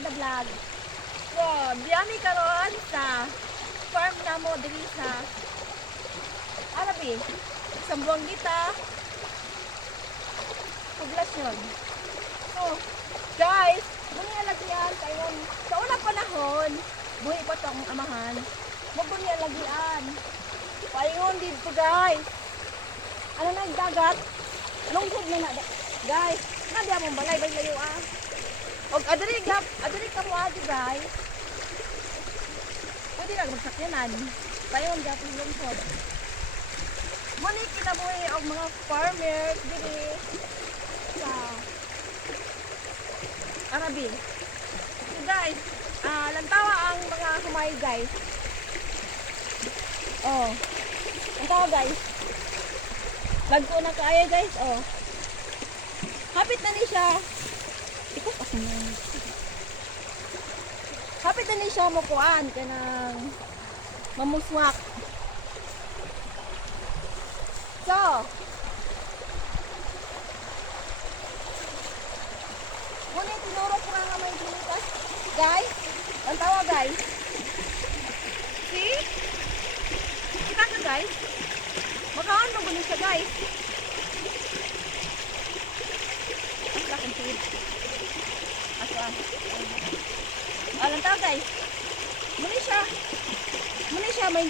the vlog. So, biyami karon sa farm na mo diri sa Arabi. Sa Buanguita, poblasyon. So, guys, muna lagian kayo. Sa unang panahon, buhay pa itong amahan. Magbunyi lagian. Paingon dito guys. Ano na dagat? Lungsod na na. Guys, nabi among balay layo ah. Og adiri ka mo adi guys. Pwede lang magsakyanan. Paingon gap ng lungsod. Muni kinabuhi og mga farmers diri sa Arabi. So guys, lantawa ang mga humay guys. Oh. Lantawa guys. Lagko na kaya guys, oh. Hapit na ni siya. Ikaw pa sa hapit na ni siya makuan kanang mamuswak. So, muna tinuro ko nga may ginitas. Guys, lantawa guys. See? Kita ka guys? Makaon mo gunin siya guys. Asla kong sige. Asla. Lantawa guys. Muna siya may